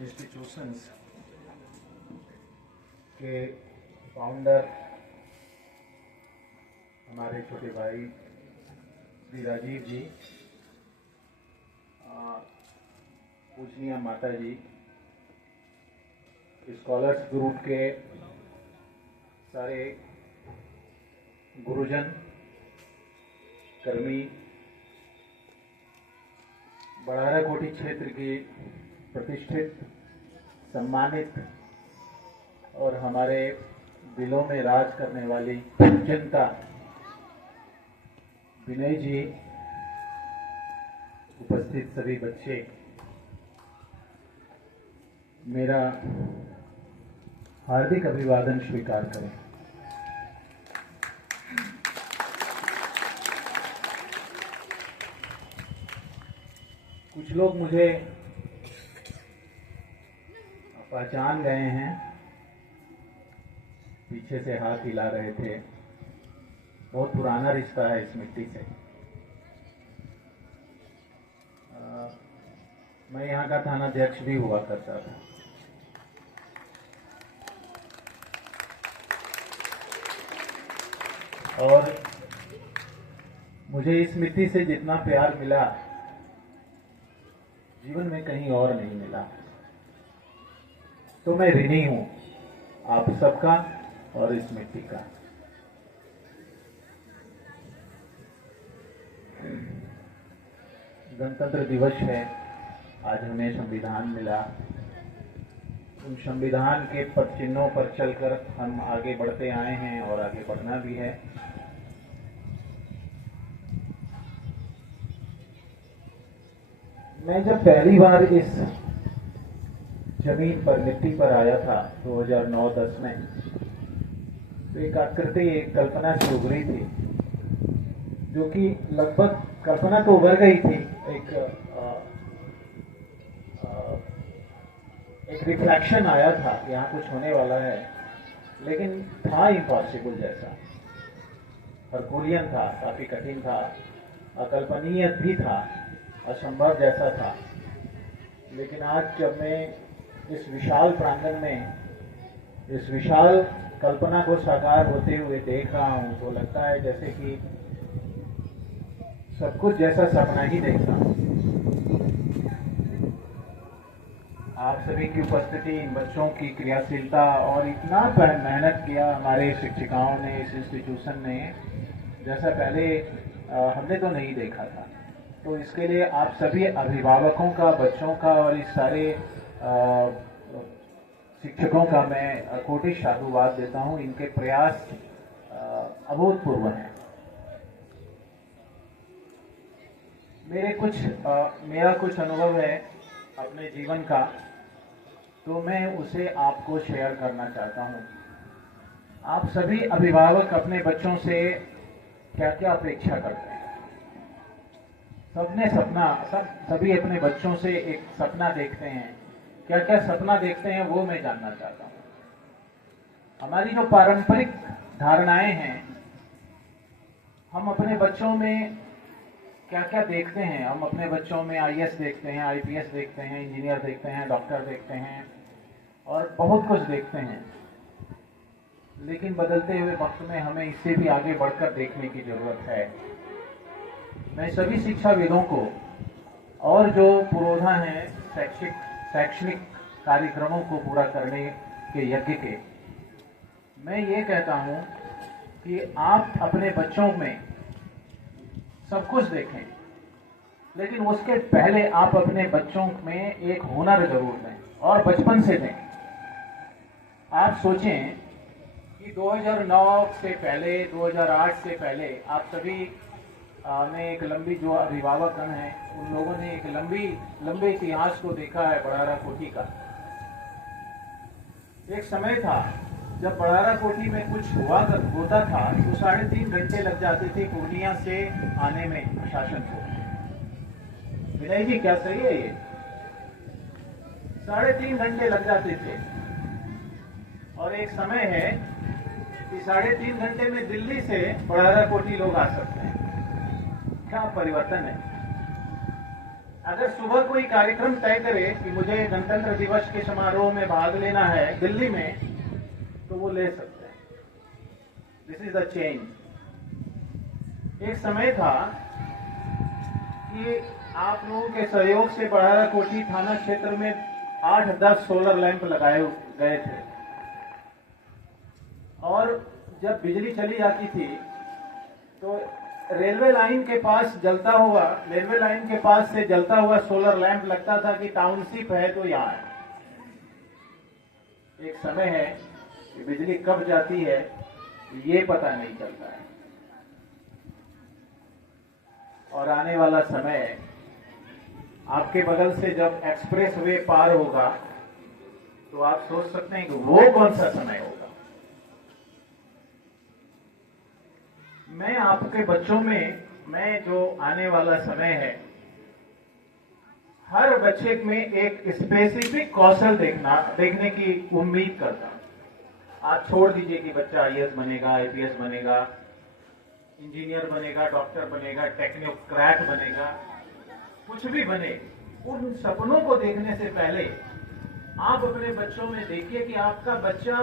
Institutions के founder हमारे छोटे भाई श्री राजीव जी, पूजनीय माता जी, स्कॉलर्स ग्रुप के सारे गुरुजन, कर्मी, बड़ारा कोटी क्षेत्र की प्रतिष्ठित, सम्मानित और हमारे दिलों में राज करने वाली जनता, विनय जी, उपस्थित सभी बच्चे, मेरा हार्दिक अभिवादन स्वीकार करें। कुछ लोग मुझे पहचान गए हैं, पीछे से हाथ हिला रहे थे। बहुत पुराना रिश्ता है इस मिट्टी से। मैं यहाँ का थानाध्यक्ष भी हुआ करता था। और मुझे इस मिट्टी से जितना प्यार मिला जीवन में कहीं और नहीं मिला। तो मैं ऋणी हूं आप सबका और इस मिट्टी का। गणतंत्र दिवस है, आज हमें संविधान मिला। उन संविधान के पद चिन्हों पर चलकर हम आगे बढ़ते आए हैं और आगे बढ़ना भी है। मैं जब पहली बार इस जमीन पर, मिट्टी पर आया था 2009-10 में, तो एक आकृति, एक कल्पना से उभरी थी, जो कि लगभग कल्पना तो उभर गई थी, एक रिफ्लेक्शन आया था कि यहाँ कुछ होने वाला है, लेकिन था इम्पॉसिबल जैसा, हरकुलियन था, काफी कठिन था, अकल्पनीय भी था, असंभव जैसा था। लेकिन आज जब मैं इस विशाल प्रांगण में इस विशाल कल्पना को साकार होते हुए देख रहा हूं, तो लगता है जैसे कि सब कुछ जैसा सपना ही देख रहा हूं। आप सभी की उपस्थिति, इन बच्चों की क्रियाशीलता और इतना मेहनत किया हमारे शिक्षिकाओं ने, इस इंस्टीट्यूशन ने, जैसा पहले हमने तो नहीं देखा था। तो इसके लिए आप सभी अभिभावकों का, बच्चों का और इस सारे शिक्षकों का मैं कोटि साधुवाद देता हूं। इनके प्रयास अभूतपूर्व हैं। मेरा कुछ अनुभव है अपने जीवन का, तो मैं उसे आपको शेयर करना चाहता हूं। आप सभी अभिभावक अपने बच्चों से क्या क्या अपेक्षा करते हैं? सभी अपने बच्चों से एक सपना देखते हैं। क्या क्या सपना देखते हैं वो मैं जानना चाहता हूं। हमारी जो पारंपरिक धारणाएं हैं, हम अपने बच्चों में क्या क्या देखते हैं? हम अपने बच्चों में आईएएस देखते हैं, आईपीएस देखते हैं, इंजीनियर देखते हैं, डॉक्टर देखते हैं और बहुत कुछ देखते हैं। लेकिन बदलते हुए वक्त में हमें इससे भी आगे बढ़कर देखने की जरूरत है। मैं सभी शिक्षाविदों को और जो पुरोधा हैं शैक्षणिक कार्यक्रमों को पूरा करने के यज्ञ के, मैं ये कहता हूं कि आप अपने बच्चों में सब कुछ देखें, लेकिन उसके पहले आप अपने बच्चों में एक हुनर जरूर दें और बचपन से दें। आप सोचें कि 2009 से पहले, 2008 से पहले आप सभी ने एक लंबी, जो अभिभावकगण हैं उन लोगों ने एक लंबे इतिहास को देखा है बड़ारा कोठी का। एक समय था जब बड़ारा कोठी में कुछ होता था तो 3.5 घंटे लग जाते थे पूर्णिया से आने में प्रशासन को। विनय जी, क्या सही है ये? 3.5 घंटे लग जाते थे। और एक समय है कि 3.5 घंटे में दिल्ली से बड़ारा कोठी लोग आ सकते हैं। क्या परिवर्तन है! अगर सुबह कोई कार्यक्रम तय करे कि मुझे गणतंत्र दिवस के समारोह में भाग लेना है दिल्ली में, तो वो ले सकते हैं। This is the change. एक समय था कि आप लोगों के सहयोग से बड़ारा कोठी थाना क्षेत्र में 8-10 सोलर लैंप लगाए गए थे, और जब बिजली चली जाती थी तो रेलवे लाइन के पास से जलता हुआ सोलर लैंप लगता था कि टाउनशिप है तो यहाँ है। एक समय है कि बिजली कब जाती है ये पता नहीं चलता है, और आने वाला समय आपके बगल से जब एक्सप्रेस वे पार होगा तो आप सोच सकते हैं कि वो कौन सा समय होगा। मैं आपके बच्चों में, मैं जो आने वाला समय है, हर बच्चे में एक स्पेसिफिक कौशल देखने की उम्मीद करता हूं। आप छोड़ दीजिए कि बच्चा आईएएस बनेगा, आईपीएस बनेगा, इंजीनियर बनेगा, डॉक्टर बनेगा, टेक्नोक्रेट बनेगा, कुछ भी बने। उन सपनों को देखने से पहले आप अपने बच्चों में देखिए कि आपका बच्चा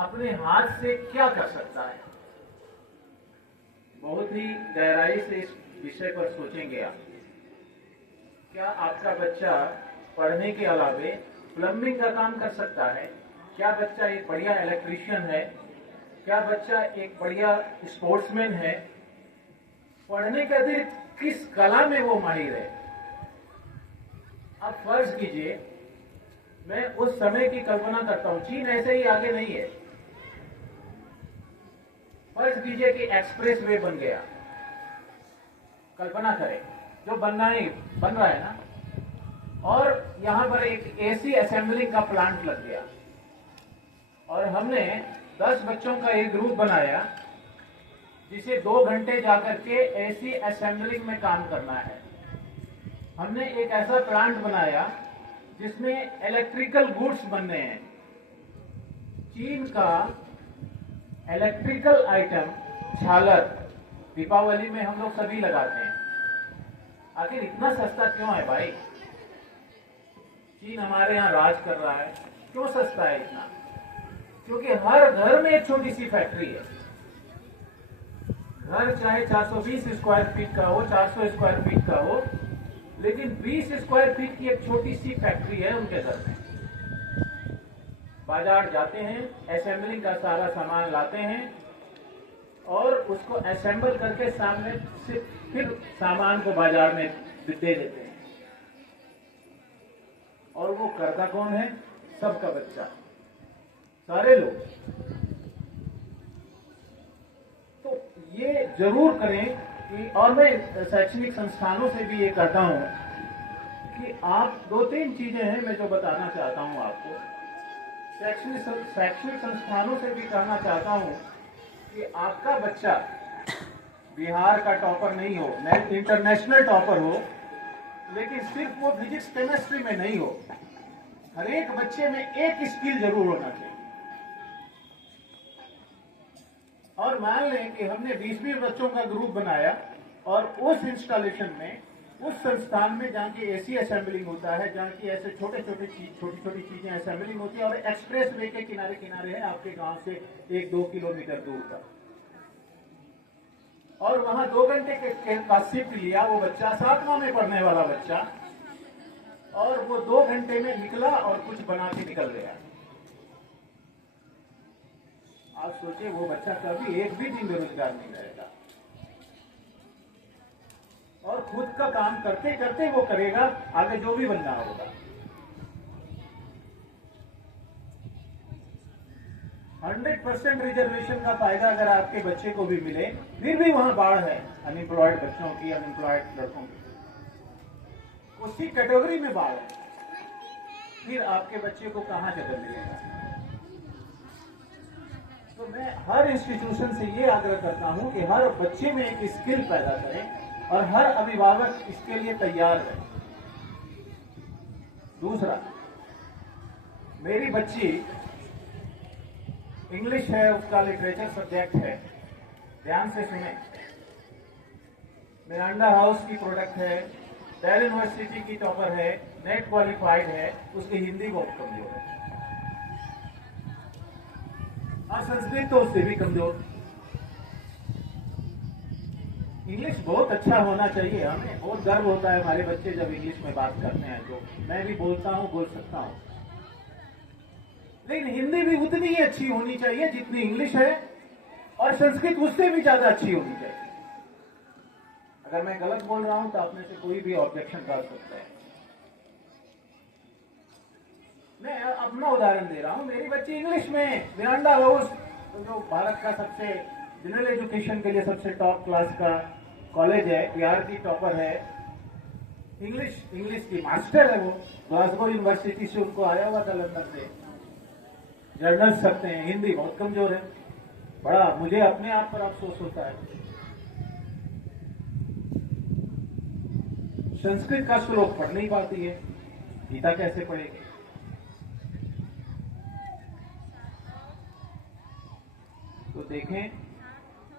अपने हाथ से क्या कर सकता है। बहुत ही गहराई से इस विषय पर सोचेंगे आप। क्या आपका बच्चा पढ़ने के अलावे प्लम्बिंग का काम कर सकता है? क्या बच्चा एक बढ़िया इलेक्ट्रीशियन है? क्या बच्चा एक बढ़िया स्पोर्ट्समैन है? पढ़ने के अतिरिक्त किस कला में वो माहिर है? अब फर्ज कीजिए, मैं उस समय की कल्पना करता हूं, चीन ऐसे ही आगे नहीं है। फर्ज कीजिए कि एक्सप्रेस वे बन गया, कल्पना करें, जो बन रहा है ना, और यहां पर एक एसी असेंबलिंग का प्लांट लग गया, और हमने 10 बच्चों का एक ग्रुप बनाया जिसे 2 घंटे जाकर के एसी असेंबलिंग में काम करना है। हमने एक ऐसा प्लांट बनाया जिसमें इलेक्ट्रिकल गुड्स बनने हैं। चीन का इलेक्ट्रिकल आइटम झालर दीपावली में हम लोग सभी लगाते हैं। आखिर इतना सस्ता क्यों है भाई? चीन हमारे यहाँ राज कर रहा है, क्यों सस्ता है इतना? क्योंकि हर घर में एक छोटी सी फैक्ट्री है। घर चाहे 420 स्क्वायर फीट का हो, 400 स्क्वायर फीट का हो, लेकिन 20 स्क्वायर फीट की एक छोटी सी फैक्ट्री है उनके घर में। बाजार जाते हैं, असेंबलिंग का सारा सामान लाते हैं और उसको असेंबल करके सामने से फिर सामान को बाजार में दे देते हैं। और वो करता कौन है? सबका बच्चा, सारे लोग। तो ये जरूर करें कि, और मैं शैक्षणिक संस्थानों से भी ये कहता हूं कि आप 2-3 चीजें हैं मैं जो बताना चाहता हूं आपको। शैक्षणिक संस्थानों से भी कहना चाहता हूं कि आपका बच्चा बिहार का टॉपर नहीं हो, इंटरनेशनल टॉपर हो, लेकिन सिर्फ वो फिजिक्स केमिस्ट्री में नहीं हो। हर एक बच्चे में एक स्किल जरूर होना चाहिए। और मान लें कि हमने 20-20 बच्चों का ग्रुप बनाया और उस इंस्टॉलेशन में, उस संस्थान में जहाँ की एसी असेंबलिंग होता है, जहाँ की ऐसे छोटी छोटी चीजें असेंबलिंग होती है, और एक्सप्रेस वे के किनारे किनारे है आपके गांव से 1-2 किलोमीटर दूर पर, और वहां 2 घंटे का शिफ्ट लिया वो बच्चा, 7वां में पढ़ने वाला बच्चा, और वो 2 घंटे में निकला और कुछ बना के निकल गया। आप सोचिए वो बच्चा कभी एक भी दिन बेरोजगार नहीं रहेगा, और खुद का काम करते करते वो करेगा आगे जो भी बनना होगा। 100% रिजर्वेशन का फायदा अगर आपके बच्चे को भी मिले, फिर भी वहां बाढ़ है अनएम्प्लॉयड बच्चों की, अनएम्प्लॉयड लड़कों की, उसी कैटेगरी में बाढ़ है, फिर आपके बच्चे को कहां जगह मिलेगा? तो मैं हर इंस्टीट्यूशन से ये आग्रह करता हूं कि हर बच्चे में एक स्किल पैदा करें और हर अभिभावक इसके लिए तैयार है। दूसरा, मेरी बच्ची इंग्लिश है, उसका लिटरेचर सब्जेक्ट है, ध्यान से सुने। मिरांडा हाउस की प्रोडक्ट है, दिल्ली यूनिवर्सिटी की टॉपर है, नेट क्वालिफाइड है, उसकी हिंदी बहुत कमजोर है और संस्कृत तो उससे भी कमजोर। इंग्लिश बहुत अच्छा होना चाहिए, हमें बहुत गर्व होता है हमारे बच्चे जब इंग्लिश में बात करते हैं, तो मैं भी बोलता हूं, बोल सकता हूं, लेकिन हिंदी भी उतनी ही अच्छी होनी चाहिए जितनी इंग्लिश है, और संस्कृत उससे भी ज्यादा अच्छी होनी चाहिए। अगर मैं गलत बोल रहा हूं तो आप में से कोई भी ऑब्जेक्शन कर सकता है। मैं अपना उदाहरण दे रहा हूं, मेरी बच्ची इंग्लिश में मिरांडा हाउस, जो भारत का सबसे जनरल एजुकेशन के लिए सबसे टॉप क्लास का कॉलेज है, बिहार की टॉपर है, इंग्लिश की मास्टर है, वो ग्लासगो यूनिवर्सिटी से उनको आया हुआ था लंदन से, जर्नल्स सकते हैं, हिंदी बहुत कमजोर है। बड़ा मुझे अपने आप पर अफसोस होता है। संस्कृत का श्लोक पढ़ नहीं पाती है, गीता कैसे पढ़ेगी? तो देखें,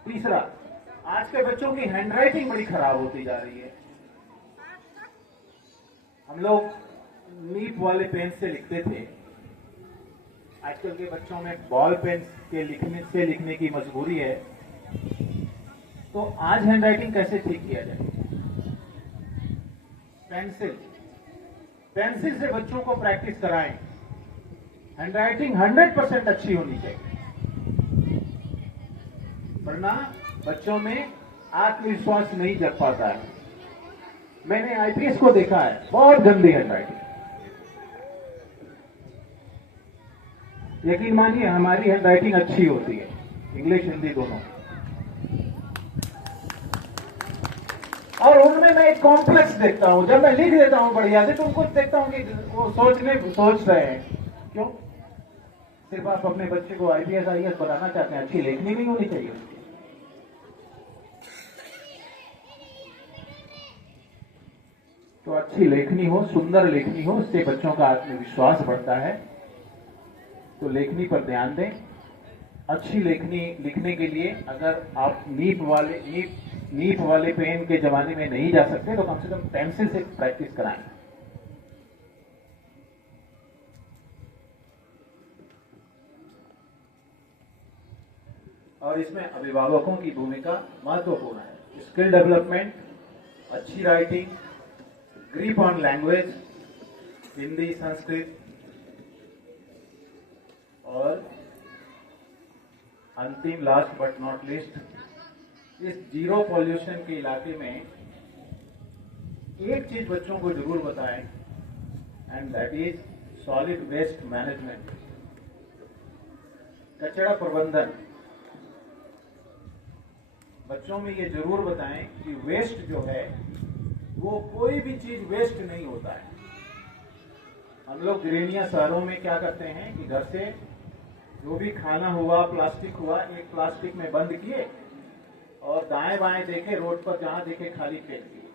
तीसरा, आज के बच्चों की हैंडराइटिंग बड़ी खराब होती जा रही है। हम लोग नीब वाले पेन से लिखते थे, आजकल के बच्चों में बॉल पेन के लिखने की मजबूरी है। तो आज हैंडराइटिंग कैसे ठीक किया जाए? पेंसिल से बच्चों को प्रैक्टिस कराएं। हैंडराइटिंग 100% अच्छी होनी चाहिए, वरना बच्चों में आत्मविश्वास नहीं जग पाता है। मैंने आईपीएस को देखा है, बहुत गंदी हैंडराइटिंग। यकीन मानिए हमारी हैंडराइटिंग अच्छी होती है, इंग्लिश हिंदी दोनों, और उनमें मैं एक कॉम्प्लेक्स देखता हूं। जब मैं लिख देता हूं बढ़िया से, तो उनको देखता हूं कि वो सोच रहे हैं। क्यों? सिर्फ आप अपने बच्चे को आईपीएस आईएएस बनाना चाहते हैं, अच्छी लेखनी नहीं होनी चाहिए उसकी। तो अच्छी लेखनी हो, सुंदर लेखनी हो, उससे बच्चों का आत्मविश्वास बढ़ता है। तो लेखनी पर ध्यान दें। अच्छी लेखनी लिखने के लिए अगर आप नीब वाले पेन के जमाने में नहीं जा सकते, तो कम से कम पेंसिल से प्रैक्टिस कराएं। और इसमें अभिभावकों की भूमिका महत्वपूर्ण है। स्किल डेवलपमेंट, अच्छी writing, grip on language, Hindi, Sanskrit, और अंतिम लास्ट बट नॉट लिस्ट, इस जीरो पॉल्यूशन के इलाके में एक चीज बच्चों को जरूर बताएं, and that is solid waste management, कचरा प्रबंधन। बच्चों में ये जरूर बताएं कि वेस्ट जो है वो कोई भी चीज वेस्ट नहीं होता है। हम लोग गृहणियां शहरों में क्या करते हैं कि घर से जो भी खाना हुआ, प्लास्टिक हुआ, एक प्लास्टिक में बंद किए और दाएं बाएं देखे, रोड पर जहां देखे खाली फेंक दिए।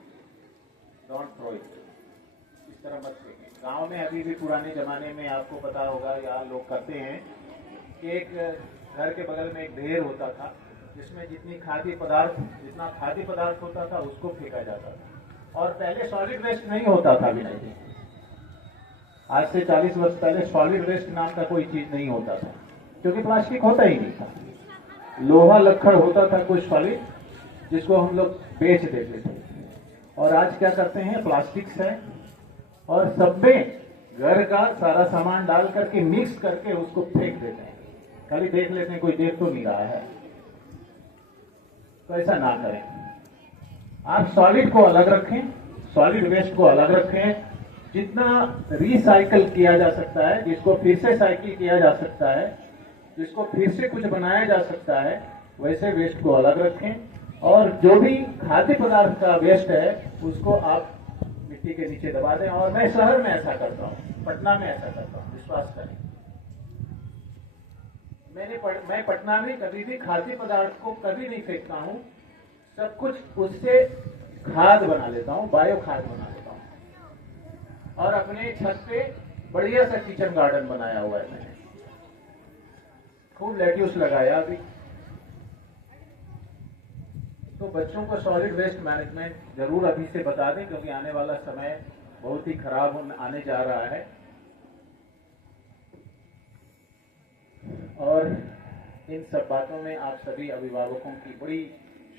डोंट थ्रो इट, इस तरह मत फेंकें। गांव में अभी भी पुराने जमाने में आपको पता होगा, या लोग करते हैं कि एक घर के बगल में एक ढेर होता था, जिसमें जितना खाद्य पदार्थ होता था उसको फेंका जाता था। और पहले सॉलिड वेस्ट नहीं होता था विनय जी, आज से 40 वर्ष पहले सॉलिड वेस्ट नाम का कोई चीज नहीं होता था, क्योंकि प्लास्टिक होता ही नहीं था। लोहा लक्कड़ होता था कुछ सॉलिड, जिसको हम लोग बेच देते थे। और आज क्या करते हैं, प्लास्टिक्स है और सब में घर का सारा सामान डाल करके मिक्स करके उसको फेंक देते हैं। खाली देख लेते हैं कोई देख तो नहीं रहा है। तो ऐसा ना करें, आप सॉलिड को अलग रखें, सॉलिड वेस्ट को अलग रखें। जितना रिसाइकल किया जा सकता है, जिसको फिर से साइकिल किया जा सकता है, जिसको फिर से कुछ बनाया जा सकता है, वैसे वेस्ट को अलग रखें। और जो भी खाद्य पदार्थ का वेस्ट है उसको आप मिट्टी के नीचे दबा दें। और मैं शहर में ऐसा करता हूँ, पटना में ऐसा करता हूँ, विश्वास करें। मैं पटना में कभी भी खाद्य पदार्थ को कभी नहीं फेंकता हूँ, सब कुछ उससे खाद बना लेता हूँ, बायो खाद बना लेता हूँ। और अपने छत पे बढ़िया सा किचन गार्डन बनाया हुआ है मैंने, खूब लेट्यूस लगाया अभी। तो बच्चों को सॉलिड वेस्ट मैनेजमेंट जरूर अभी से बता दें, क्योंकि आने वाला समय बहुत ही खराब आने जा रहा है। और इन सब बातों में आप सभी अभिभावकों की बड़ी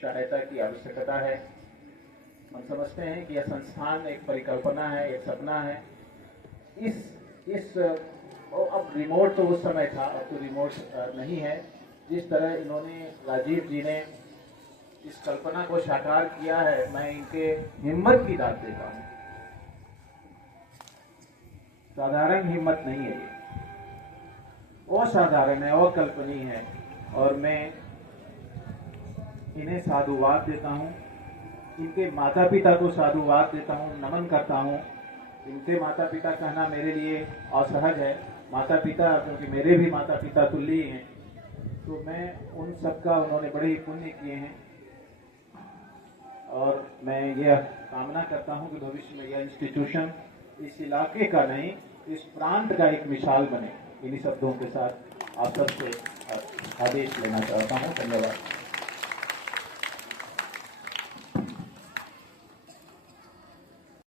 सहायता की आवश्यकता है। हम समझते हैं कि यह संस्थान एक परिकल्पना है, एक सपना है। अब रिमोट तो उस समय था, अब तो रिमोट नहीं है। जिस तरह इन्होंने, राजीव जी ने इस कल्पना को साकार किया है, मैं इनके हिम्मत की दाद देता हूँ। साधारण हिम्मत नहीं है ये, असाधारण है, अकल्पनीय है। और मैं इन्हें साधुवाद देता हूँ, इनके माता पिता को साधुवाद देता हूँ, नमन करता हूँ। इनके माता पिता कहना मेरे लिए असहज है, माता पिता, क्योंकि मेरे भी माता पिता तुल्य ही हैं। तो मैं उन सबका, उन्होंने बड़े ही पुण्य किए हैं। और मैं यह कामना करता हूँ कि भविष्य में यह इंस्टीट्यूशन इस इलाके का नहीं, इस प्रांत का एक मिसाल बने। इन्हीं शब्दों के साथ आप सबसे आदेश लेना चाहता हूँ। धन्यवाद।